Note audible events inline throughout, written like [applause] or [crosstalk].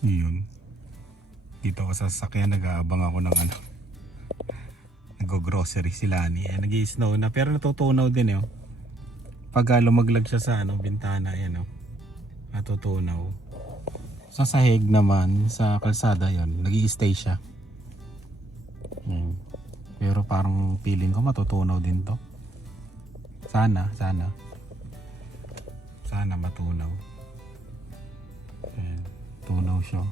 Yun. Dito ako sa sasakyan, nag-aabang ako ng ano. Nag-grocery sila ni. Eh, nag-snow na pero natutunaw din eh. Oh. Pag ah, lumaglag siya sa ano, bintana, yan oh. Natutunaw. Sa sahig naman, sa kalsada yon nag stay siya. Yan. Pero parang feeling ko matutunaw din to. Sana, sana. Sana matunaw. Ayan, tunaw siya.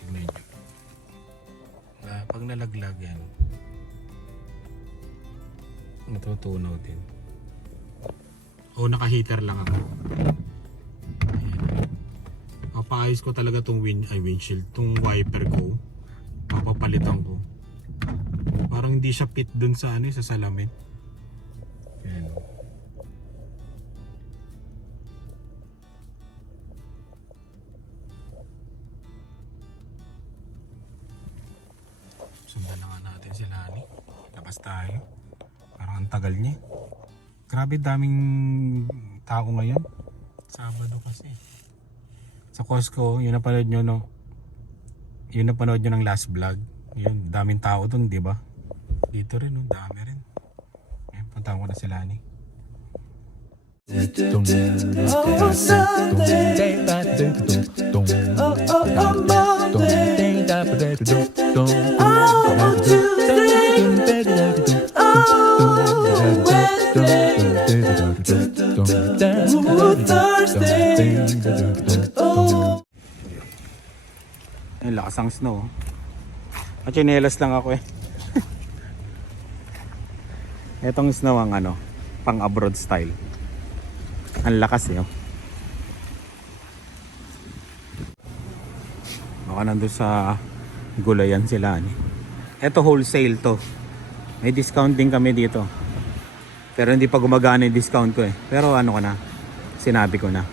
Tignan nyo. Ah, pag nalaglag yan, natutunaw din. O naka-heater lang ako. Ayan. Papaayos ko talaga tong wind, ay windshield, tong wiper ko. Papapalitan ko. Parang hindi siya fit dun sa ano, eh, sa salamin. Ayan. o. Sundan na nga natin si Lani. Labas tayo. Parang ang tagal niya. Grabe daming tao ngayon. Sabado kasi. Sa Costco, yun napanood nyo no. Yun napanood nyo ng last vlog. Yun, daming tao dun, di ba? Dito rin, no? dami rin. Punta ko na si Lani. Oh, Sunday. Oh, oh, oh, Monday. Oh, Tuesday. Oh, Wednesday. Ooh, Thursday. Oh. Ay, lakas ang snow. At chinelas lang ako eh. Etong snow ang ano, pang abroad style. Ang lakas eh. oh. Baka nandun sa gulayan sila. Ni. Ito wholesale to. May discount din kami dito. Pero hindi pa gumagana yung discount ko eh. Pero ano ko na, sinabi ko na.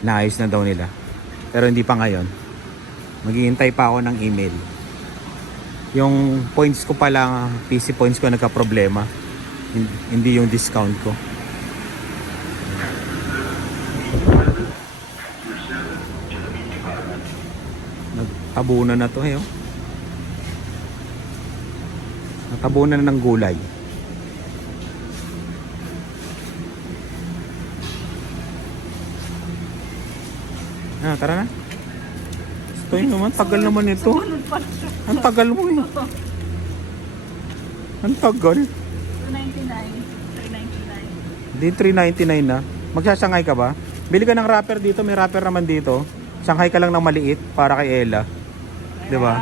Naayos na daw nila. Pero hindi pa ngayon. Maghihintay pa ako ng email. Yung points ko pala, PC points ko nagka-problema. Hin- Hindi yung discount ko. Nagtabunan na to eh. Oh. Natabunan na ng gulay. Ah, tara na. Ito yun naman, tagal naman ito. Ang tagal mo eh. Ang tagal. 299, 399. Di 399 na. Magsasangay ka ba? Bili ka ng wrapper dito, may wrapper naman dito. Sanghay ka lang ng maliit para kay Ella. 'Di ba?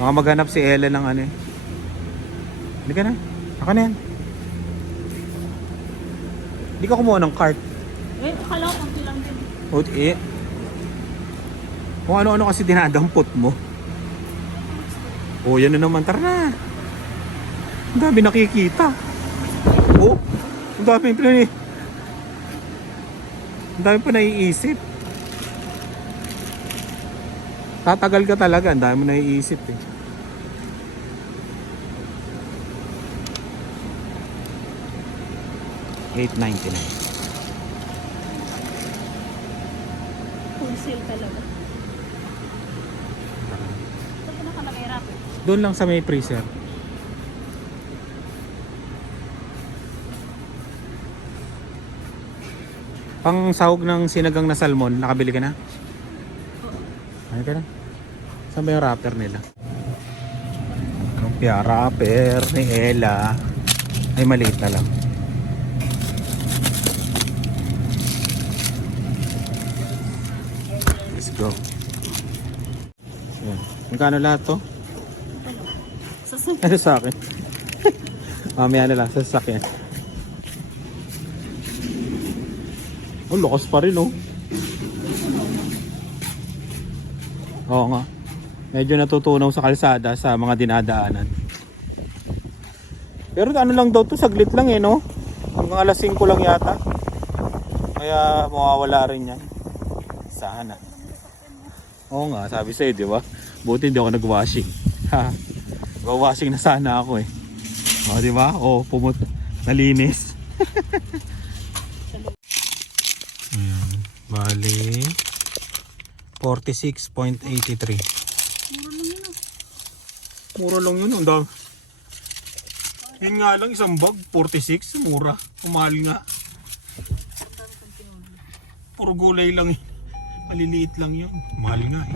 Baka maghanap si Ella ng ano eh. Hindi ka na. Ako na yan. Hindi ka kumuha ng cart. Eh, akala ko lang din. O, eh. Kung ano-ano kasi dinadampot mo. O, yan na naman. Tara na. Ang dami nakikita. O, ang dami pa na Ang dami pa naiisip. Tatagal ka talaga. Ang dami mo naiisip eh. $8.99 Wholesale talaga. Saan ka nakalagay rapid? Doon lang sa may freezer. Pang sahog ng sinagang na salmon, nakabili ka na? Ano ka na? Saan ba yung wrapper nila? Lumpia wrapper ni Ella. Ay, maliit na lang. Let's go. Yan. Magkano lahat to? Sun- Ano sa akin? [laughs] Mamaya na lang sa sasakyan. Oh, lakas pa rin oh. Oo nga. Medyo natutunaw sa kalsada sa mga dinadaanan. Pero ano lang daw to, saglit lang eh no? Hanggang alas 5 lang yata. Kaya mawawala rin yan. Sana. Oo nga, sabi sa'yo, di ba? Buti hindi ako nag-washing. [laughs] Ha. Wawashing na sana ako eh. O, di ba? O, pumut. Nalinis. [laughs] Ayan. Bali. 46.83. Mura lang yun. Ang dami. Yun nga lang, isang bag, 46. Mura. Umahal nga. Puro gulay lang eh. Maliliit lang yun. Mahal nga eh.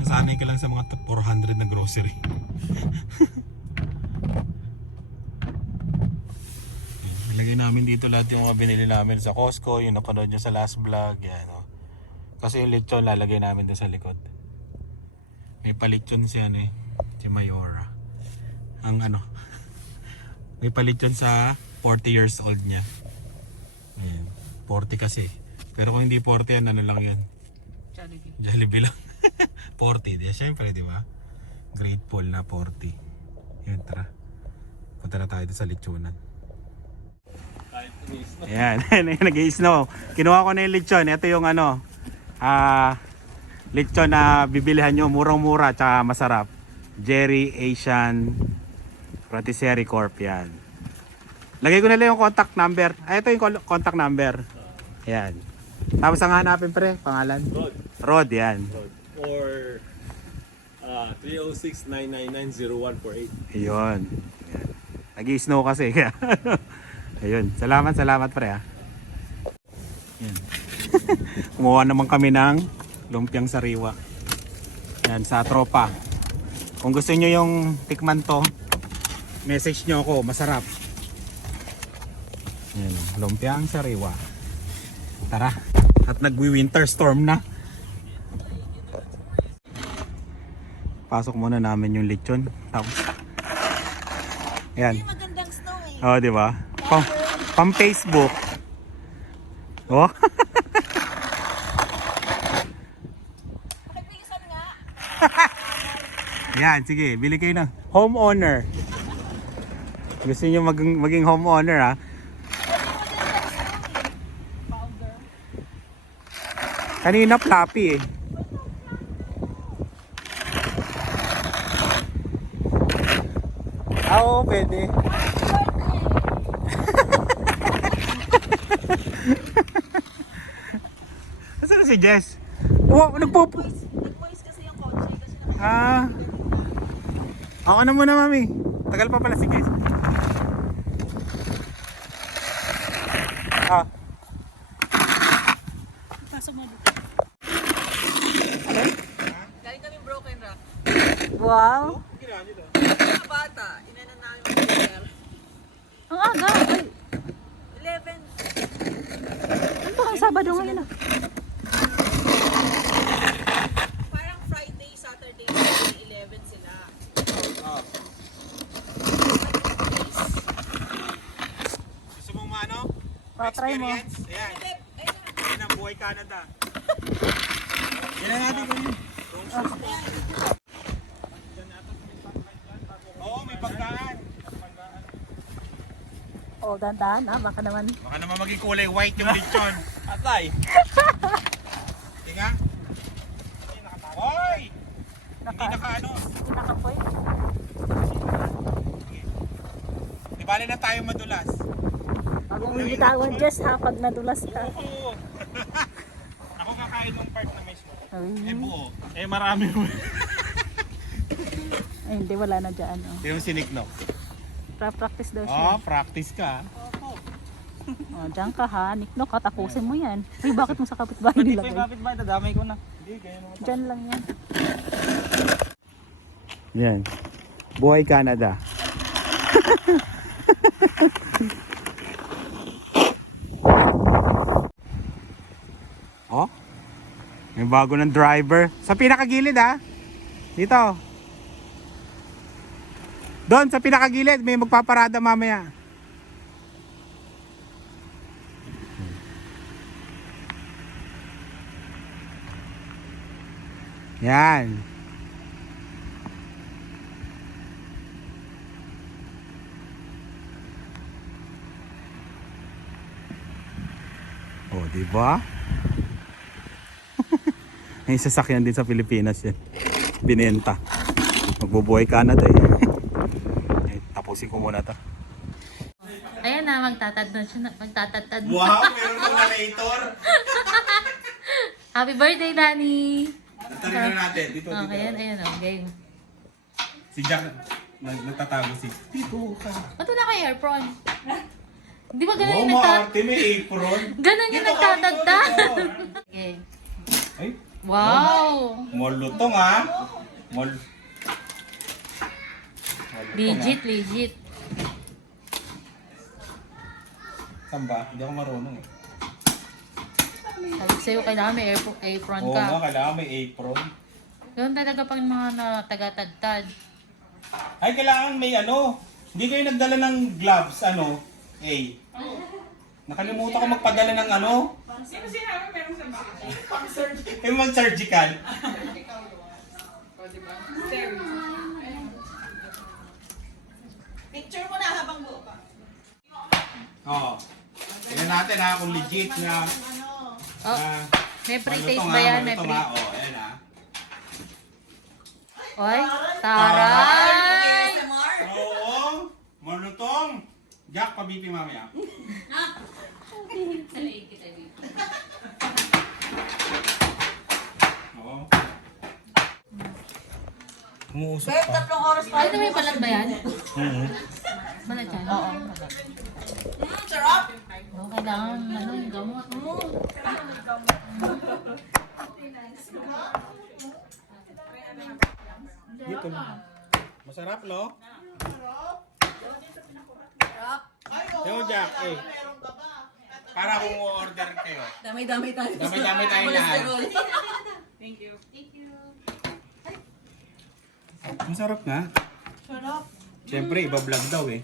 Nasanay ka lang sa mga 400 na grocery. [laughs] Ilagay namin dito lahat yung mga binili namin sa Costco, yung napanood nyo sa last vlog, yan o. Kasi yung lechon lalagay namin doon sa likod. May palitsyon si ano eh, si Mayora. Ang ano, [laughs] may palitsyon sa 40 years old niya. Ayan, 40 kasi. Pero kung hindi 40 yan, ano lang yun? Jollibee. Jollibee lang. [laughs] 40, di syempre, di ba? Grateful na 40. Yun, tara. Punta na tayo sa lechonan. Ayan, [laughs] nag-i-snow. Kinuha ko na yung lechon. Ito yung ano, ah, lechon na bibilihan nyo. Murang-mura, tsaka masarap. Jerry Asian Rotisserie Corp. Yan. Lagay ko na lang yung contact number. Ah, ito yung contact number. Ayan. Tapos ang hanapin pre, pangalan? Rod. Rod, yan. Or uh, 306-999-0148. Ayun. Ayan. Nag-i-snow kasi. kaya [laughs] Ayun. Salamat, salamat pre ha. Ayan. [laughs] Kumuha naman kami ng lumpiang sariwa. Yan, sa tropa. Kung gusto nyo yung tikman to, message nyo ako. Masarap. Ayan, oh, lumpiang sariwa. Tara. At nagwi-winter storm na. Pasok muna namin yung lechon. Tapos, Ayan. Magandang snow eh. Oh, di ba? Pam, pam Facebook. Oh. [laughs] Ayan, sige, bili kayo ng homeowner. Gusto niyo maging, maging homeowner ha? Kanina floppy eh. Ah, oo, pwede. Si Jess? Oh, nagpo... Nag-moist kasi yung kotse kasi Ah. Ako na muna, mami. Tagal pa pala si Jess. Ah. Pasok mo dito. Galing kami broken rock. Wow. Mga bata, inanan namin mag-dinner. Ang aga. Ay, 11. ano ba ang Sabado ngayon ah? Parang Friday, Saturday, Sunday, 11 sila. Gusto mong ano? Oh, try mo. Ayan. Yan ang buhay Canada. [laughs] Yan ang natin kunin. Oo, may pagkaan. Oh, dandan ah. Baka naman. Baka naman maging kulay white yung lechon. [laughs] Atay. [laughs] Tinga. Hoy! Hindi naka ano. Nakapoy. Di bali na tayo madulas. Bitawan, Jess ha, pag nadulas ka. Ako [laughs] kakain ng part na mismo. Ay, Eh buo. Eh marami mo. ay, hindi, wala na dyan. Oh. yung sinig no? Pra-practice daw siya. Oh, practice ka. [laughs] Oh, dyan ka ha. Nikno, katapusin mo yan. Uy, bakit mo sa kapitbahay nilagay? Bakit ba? Dadamay ko na. Hindi, kaya naman. Dyan lang yan. Yan. Buhay Canada. [laughs] May bago ng driver. Sa pinakagilid ha. Dito. Doon sa pinakagilid may magpaparada mamaya. Yan. Oh, di ba? May sasakyan din sa Pilipinas yan. Binenta. Magbu Bubuhay Canada eh. [laughs] eh tapusin ko muna to. Ayan na, magtatad na siya. Na. Wow, meron ng narrator. [laughs] Happy birthday, Danny! Tarin na natin. Dito, Okay, ayan, ayan, oh, game. Si Jack, nag nagtatago si Ba't wala kayo airpron? [laughs] Di ba ganun Wow, yung nagtat... maarte may apron. Ganun yung Dito ka, nagtatadta? dito, dito. Okay. Ay, Wow! molutong ah. Mol... Legit, legit. ah. Saan ba? Hindi ako marunong eh. Sabi ko sa'yo, kailangan may airpro- apron Oo ka. nga, kailangan may apron. Ganun talaga pang mga na taga-tadtad. Ay, kailangan may ano. Hindi kayo nagdala ng gloves, ano? Eh. Nakalimutan ko magpadala ng ano. Sino sinabi meron sa bahay? [laughs] Pang surgical. Picture mo na habang buo pa. Oo. Tingnan natin ha, kung legit na. Oh, na may pre-taste malutong, ba ha, yan? May malutong, pre. Oo, ayan ha. Oy, taray! Oo, malutong. Jack, pabipi mamaya. Oo. Umuusok Babe, pa. tatlong oras pa. Ay, may balat ba yan? Oo. Balat yan? Oo. Mm, sarap. Oh, kailangan, ano, yung gamot. Dito. Masarap, no? Yo, Jack, eh. Para kung order kayo. Dami-dami tayo. Dami-dami tayo lahat. Masarap [laughs] nga. Sarap. Siyempre, iba vlog daw eh.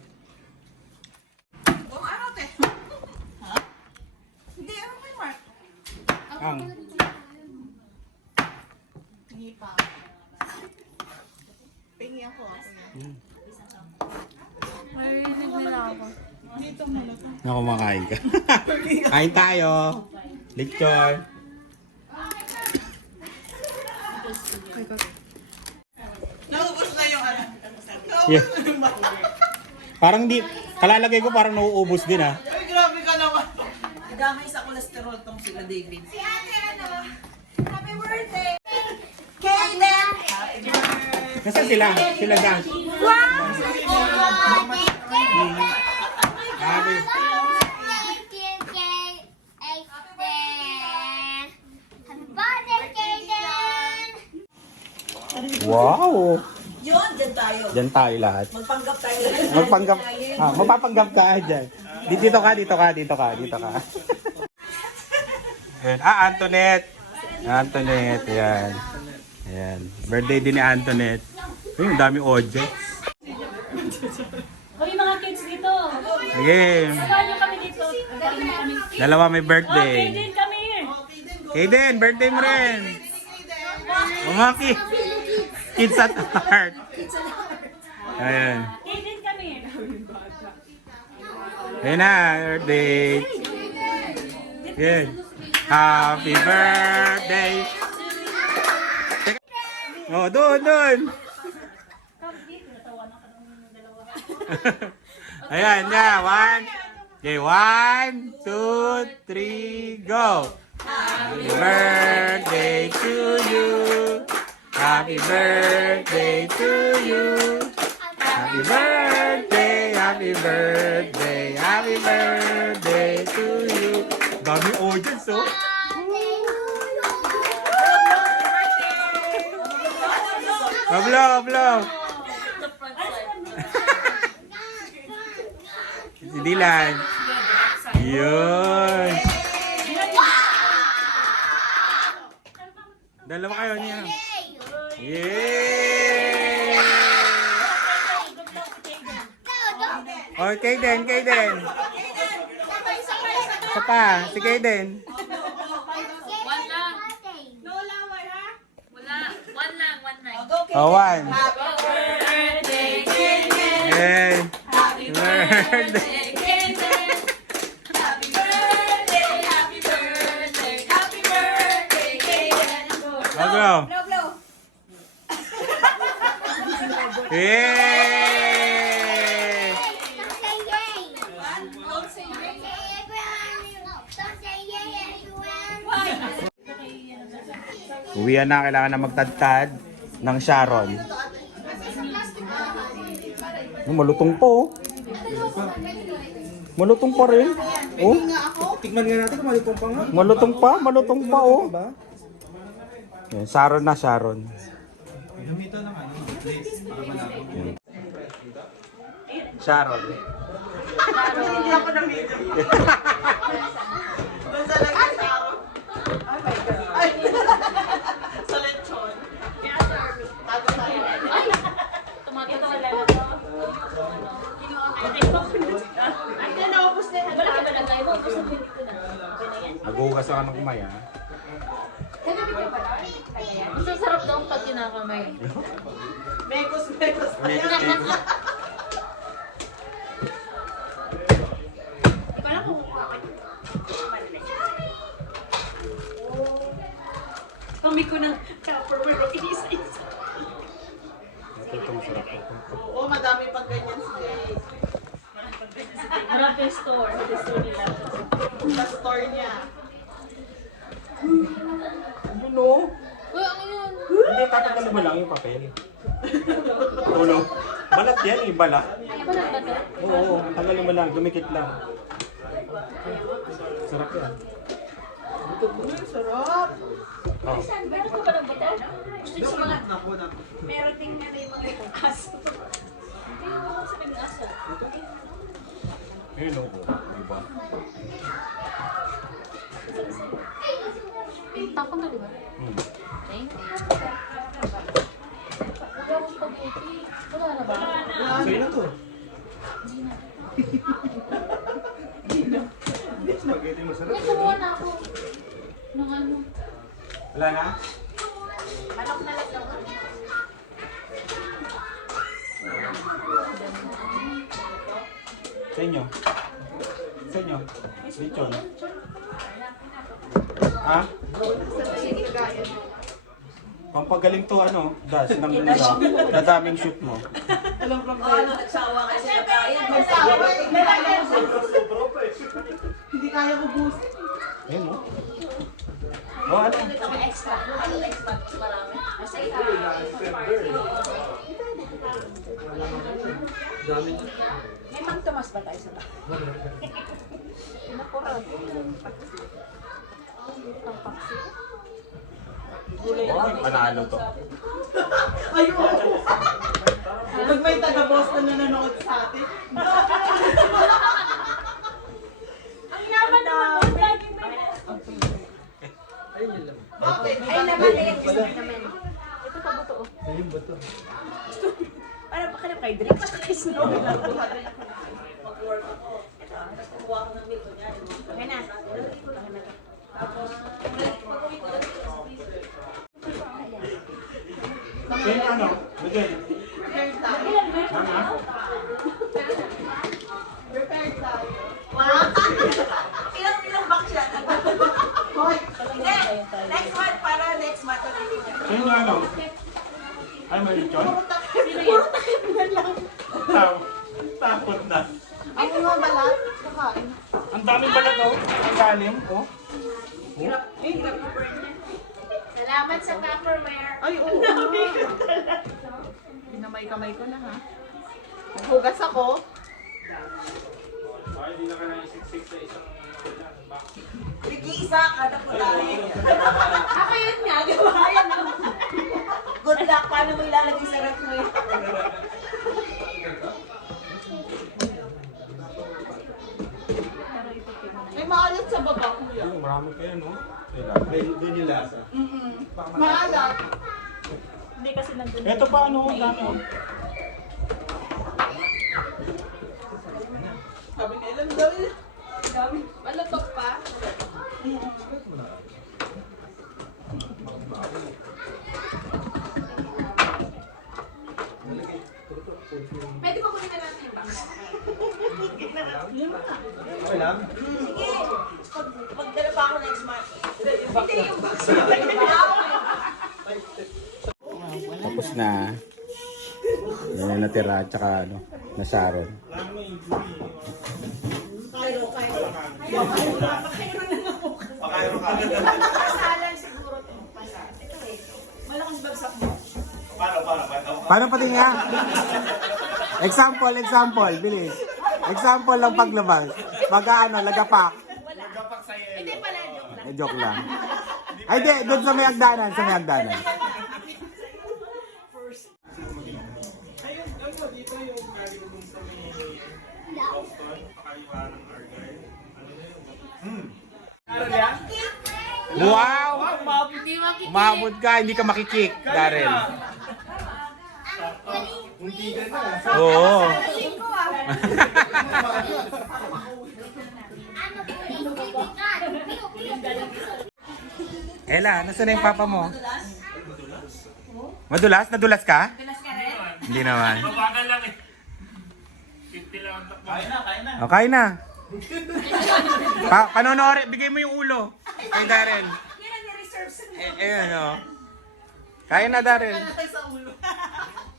Kung ano, te? Ha? Hindi, ano kay Mark? Ang. Pingi pa. Pingi ako. ako yan. Marinig nila ako. Naku, makain ka. [laughs] Kain tayo. Lechon. Naubos na yung ano. Yeah. Parang di, kalalagay ko parang nauubos din ah. Ay, grabe ka naman. Damay sa kolesterol tong sila David. Si ate ano? Happy birthday! Kaden! Happy birthday! Nasaan sila? Sila Dan. Happy. Wow! Yun, dyan tayo. Diyan tayo lahat. Magpanggap tayo. Magpanggap. Ah, mapapanggap ka dyan. Di- Dito ka, dito ka, dito ka, dito ka. Ayan. Ah, Antoinette. Antoinette, yan. Ayan. Birthday din ni Antoinette. Ang dami audience. Hoy, mga kids dito! Nyo kami dito? Na. Dalawa may birthday. kami! Kaden, birthday mo rin. Umaki. Kids at heart. Ayan. Kaden kami! Ayan na, birthday. Good. Happy birthday. Oh, doon, doon. [laughs] Ayan na, one. Okay, one, two, three, go. Happy birthday to you. Happy birthday to you. Happy birthday, happy birthday, happy birthday to you. Dami audience, oh. Blow, blow. Si Dylan. Yun. Dalawa kayo niya. Yay! Oh, Kaden, Kaden. Isa pa, si Kaden. One lang. Wala. One lang, one lang. Oh, one. Happy birthday, Kaden! Yay! Happy Birthday. Don't say yay, everyone. Uwian na, kailangan na magtadtad ng Sharon. Oh, malutong po. Malutong pa rin. Oh. Tikman nga natin kung malitong pa nga. Malutong pa, malutong pa oh. Yan, Sharon na Sharon. Gamito ng ano, place para malaman. Sharon. Hindi ako na video. Doon sa ako. Oh my God. Ay. sa lechon. Tago tayo. Tumato sa lalo. Ay, naubos na yan. Wala ka ba na tayo? Dito na. Nagugas ako ng kumay ah. Gusto sarap daw pag kinakamay. Mekos, mekos. Kami ko ng Tupperware isa-isa. Itong sarap. Oo, madami pang ganyan si Jay. Harap yung store. Sa store nila. Sa store niya. Ano? Yun? Hindi, tatanggalin mo lang yung papel. [laughs] Ulo. Balat yan eh, balat. Balat ba to? Oo, tanggalin mo lang, dumikit lang. Sarap yan. Uy, sarap. Oh. Meron ko ba ng bato? Gusto ko mga... Meron ting na yung mga aso. Hindi mo sa ng aso. Ayun o, diba? Tapon na, di ba? Hmm. Thank you. Wala akong spaghetti. Wala na ba? Sa'yo na to. Spaghetti masarap. May kumuha na ako. Ng ano? Wala na? Manok na lang daw. Sa inyo? Sa inyo? Lechon? Ha? Pampagaling to ano, Das, ng dadaming shoot mo. Alam ko ba? Ano, nagsawa kasi na kaya. Nagsawa eh. Hindi kaya Hindi kaya ubusin. Ayun mo. Oh, ano? Kami extra. Ano extra? Marami. Kasi Dami na. May Mang Tomas ba tayo sa ba? Pinapuran. Oh, panalo to. [laughs] Ayun. Pag may taga-boss na nanonood sa atin. [laughs] Ang yaman naman. Laging may Bakit? Ay, naman na yung gusto naman. Ito pa buto. Ayun ba to? Para pa kayo kay Drake. Kay Snow. Okay [laughs] Ayun ano? Miguel. Prepared tayo. Mama? Prepared tayo. Wow! ilang ilang box yan? Hindi! Next month next month. Ayun ano? Ay, may lechon? Puro takip na lang. Na. Ang mga balat. Ang daming balat oh. Ang galing oh. Salamat sa Tupperware. Ay, oo. [laughs] Pinamay-kamay ko na ha. Naghugas ako. Ay, hindi na ka na isiksik sa isang Nag-iisa kada po tayo. [laughs] Ako yun nga, di ba? Na. Good luck. Paano mo ilalagay sa ref mo yun? May maalat sa baba, kuya. Marami kayo no? Doon yung lasa. Maalat. Hindi kasi nandun. Ito pa ano, ang dami oh. Sabi ni Elan daw yun. Malutok pa. Pwede ba kunin na natin yung box? Okay lang? Sige. Pag, magdala pa ako next month. Hindi yung box. Tapos na. Yan yung natira at saka ano, na Sharon. Paano pati nga? Example, example, bilis. Example lang paglabas. Baga ano, lagapak. Lagapak sa Hindi pala, joke lang. joke lang. Ay, di, doon sa may hagdanan, sa may hagdanan. Wow! Umabot ka, hindi ka makikik, Darren. Oo. Ella, nasa na yung papa mo? Madulas? Nadulas ka? Nadulas ka rin? Hindi naman. Babagal lang eh. 50 lang ang takbo. Kaya na, kaya na. Okay na. Pa panonori, bigay mo yung ulo. Kay Darren. Eh, ayun o. Kaya na, Darren. [laughs]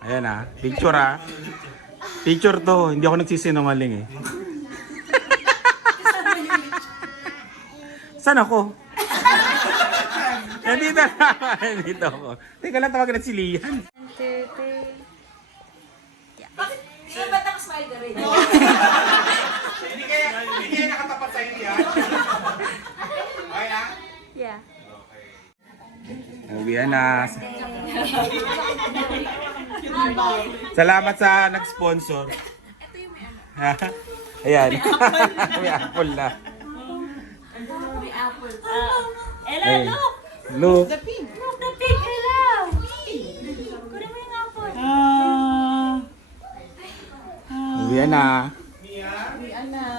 Ayan ah, picture ah. Picture to, hindi ako nagsisinungaling eh. Saan ako? Nandito na. Nandito [laughs] ako. Teka lang, tawagan na si Lian. Sige, ba't nakasmile ka rin? [laughs] Hindi kaya, hindi kaya nakatapat sa hindi ah. Okay ah? Yeah. Uwian na. Salamat sa nag-sponsor. [laughs] Ayan. May apple na. Ella, Ay. look! Look. Look, the pig, Ella! Kunin mo yung apple. Uwian na.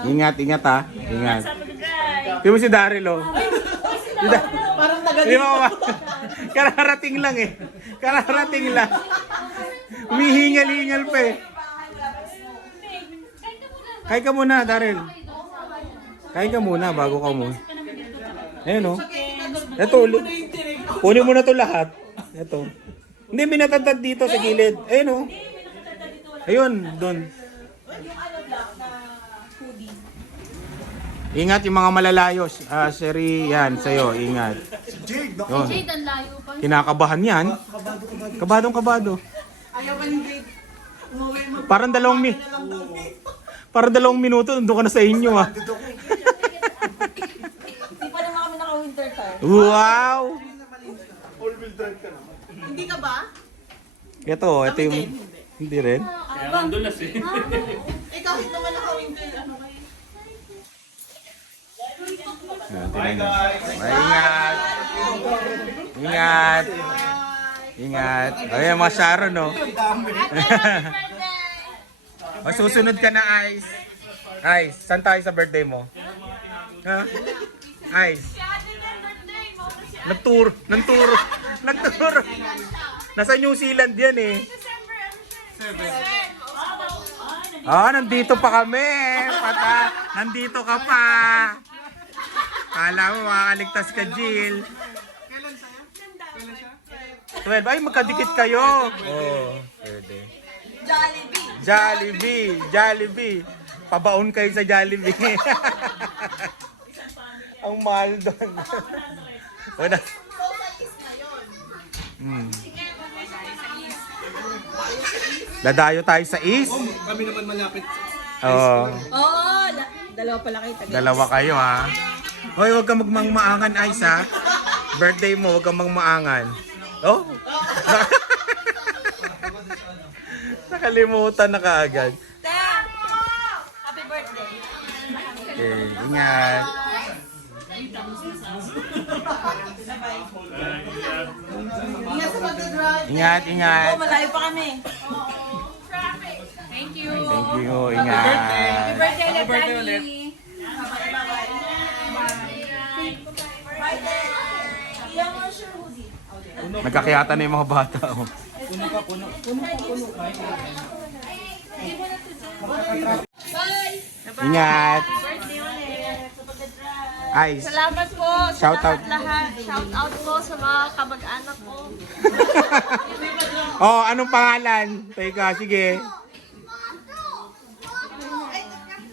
Ingat, ingat ah. Ingat. Di mo si Daryl oh. Parang taga Di mo ba? Kararating lang eh. Kararating lang. Humihingal-hingal pa eh. Kain ka muna, Daryl. Kain ka muna bago ka mo. Ayun oh. Ito. Kunin mo na to lahat. Ito. Hindi, binatantad dito sa gilid. Ayun oh. Ayun, doon. Ingat yung mga malalayo. Ah, Sherry, yan, sa'yo, ingat. Yun. ang layo pa. Kinakabahan yan. Kabadong kabado. Ayaw pa ni Jade. Umuwi mo. Parang dalawang mi Parang dalawang minuto, nandun ka na sa inyo ah. Hindi pa naman kami naka-winter time. Wow! Hindi ka ba? Ito, ito yung... Hindi rin. Kaya ang dulas eh. Eh, kahit naman naka-winter, ano kayo? Bye guys! Ingat! Ingat! Ingat! Ayan mga Sharon, no? Mas [laughs] susunod ka na, Ice. Ice, saan tayo sa birthday mo? Ha? Ice. Nagturo, nagturo, [laughs] nagturo. Nasa New Zealand yan eh. Ah, nandito pa kami. Pata, nandito ka pa. Kala mo makakaligtas ka, Jill. Kailan sa'yo? Kailan siya? 12. Ay, magkadikit kayo. Oo, oh, pwede. Jollibee! Jollibee, Jollibee. Pabaon kayo sa Jollibee. [laughs] Ang mahal doon. [laughs] Wala. Hmm. Dadayo tayo sa East. Kami naman malapit. Oo. Oo, da- dalawa pala kayo. Dalawa kayo ha. Hoy, huwag kang magmangmaangan, ha. Birthday mo, huwag kang mangmaangan. Oh? [laughs] Nakalimutan na kaagad. Happy birthday! Okay, ingat. Ingat sa. Ingat, ingat. Oh, malayo pa kami. Thank you. Thank you, ingat. Birthday ulit, birthday ulit. Nagkakiyata na yung mga bata. Oh. Ingat. Birthday ulit. Sa pag-drive. Ice. Salamat po sa Shout out. lahat-lahat. Shout out po sa mga kamag-anak ko. [laughs] Oh, anong pangalan? Teka, sige.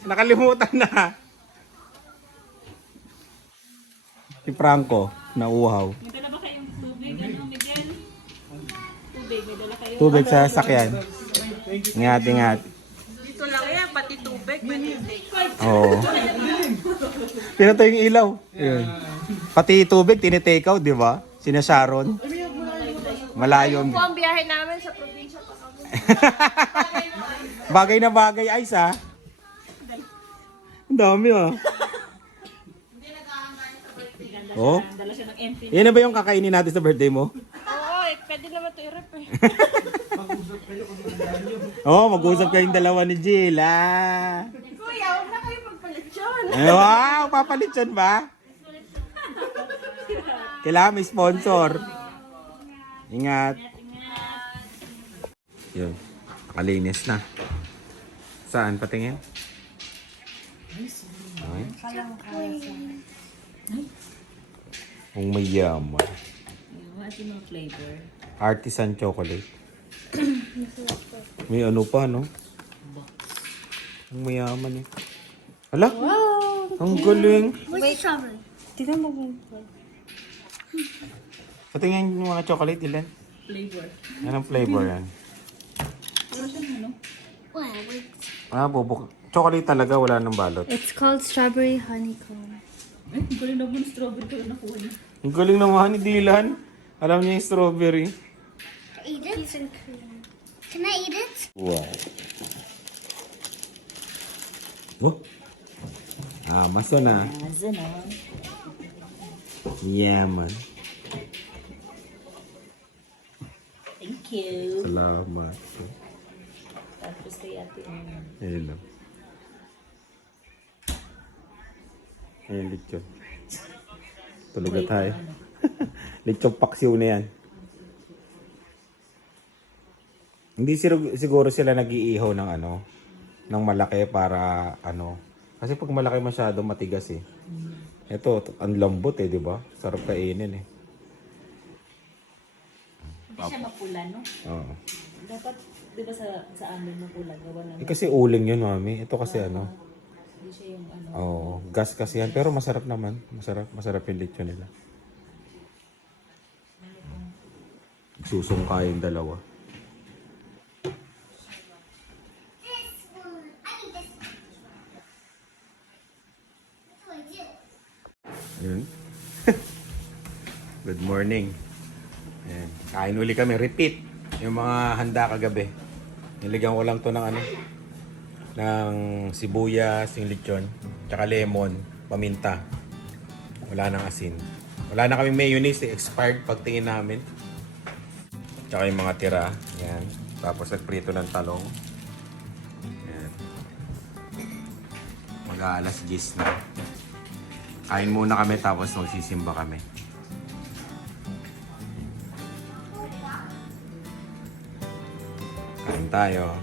Nakalimutan na. Si Franco, nauhaw. May dala ba kayong tubig, ano, Miguel? Tubig, may dala kayo. Tubig sa sakyan. Ingat, ingat. Dito lang yan, pati tubig. Pwede Oo. Pinatay yung ilaw. Yun. Pati tubig, tinitake out, di ba? Sina Sharon. Malayo. Po ang biyahe namin sa probinsya pa [laughs] kami. Bagay na bagay, Ice, ha? Ang dami, ah. Oh? Dala siya ng MP. Yan na ba yung kakainin natin sa birthday mo? Oo, eh, pwede naman ito i-rep eh. [laughs] Oh, mag-usap kayong dalawa ni Jill, ah. Kuya, huwag na kayo magpalit dyan. Ay, wow, papalit yan ba? Kailangan may sponsor. Ingat. Yun, nakalinis na. Saan? Patingin? Ay. Ang mayaman. What's yung flavor? Artisan chocolate. May ano pa, no? Ang mayaman eh. Hala? Ang galing. Wait, strawberry. Patingin yung mga chocolate, Dylan. Flavor. Anong flavor yan? Well, wait. Ah, bubuk. Chocolate talaga, wala nang balot. It's called strawberry honeycomb. Eh, galing naman strawberry ko na nakuha niya. Ang galing naman ni Dylan. Alam niya yung strawberry. Eat it? Can I eat it? Wow. Oh. Ah, maso na. Asa na. Yeah, man. Thank you. Salamat. Tapos kay ate Ana. Ayun lang. Ayun, lechon. Tulog na tayo. [laughs] lechon paksiw na yan. Hindi siguro, siguro sila nag-iihaw ng ano, ng malaki para ano. Kasi pag malaki masyado matigas eh. Ito, ang lambot eh, di ba? Sarap kainin eh. Hindi siya mapula, no? Oo. Dapat, di ba sa, sa amin mapula, gawa na Eh, kasi uling yun, mami. Ito kasi ano. Ano. Oo, gas kasi yan. Pero masarap naman. Masarap, masarap yung lechon nila. Susungka yung dalawa. [laughs] Good morning. Ayan. Kain uli kami. Repeat. Yung mga handa kagabi. Nilagyan ko lang to ng ano. Ng sibuyas, yung lechon. Tsaka lemon, paminta. Wala nang asin. Wala na kami mayonnaise. eh. Expired pagtingin namin. Tsaka yung mga tira. Yan. Tapos nagprito ng talong. Yan. Mag-aalas 10 na. Kain muna kami tapos magsisimba kami. Kain tayo.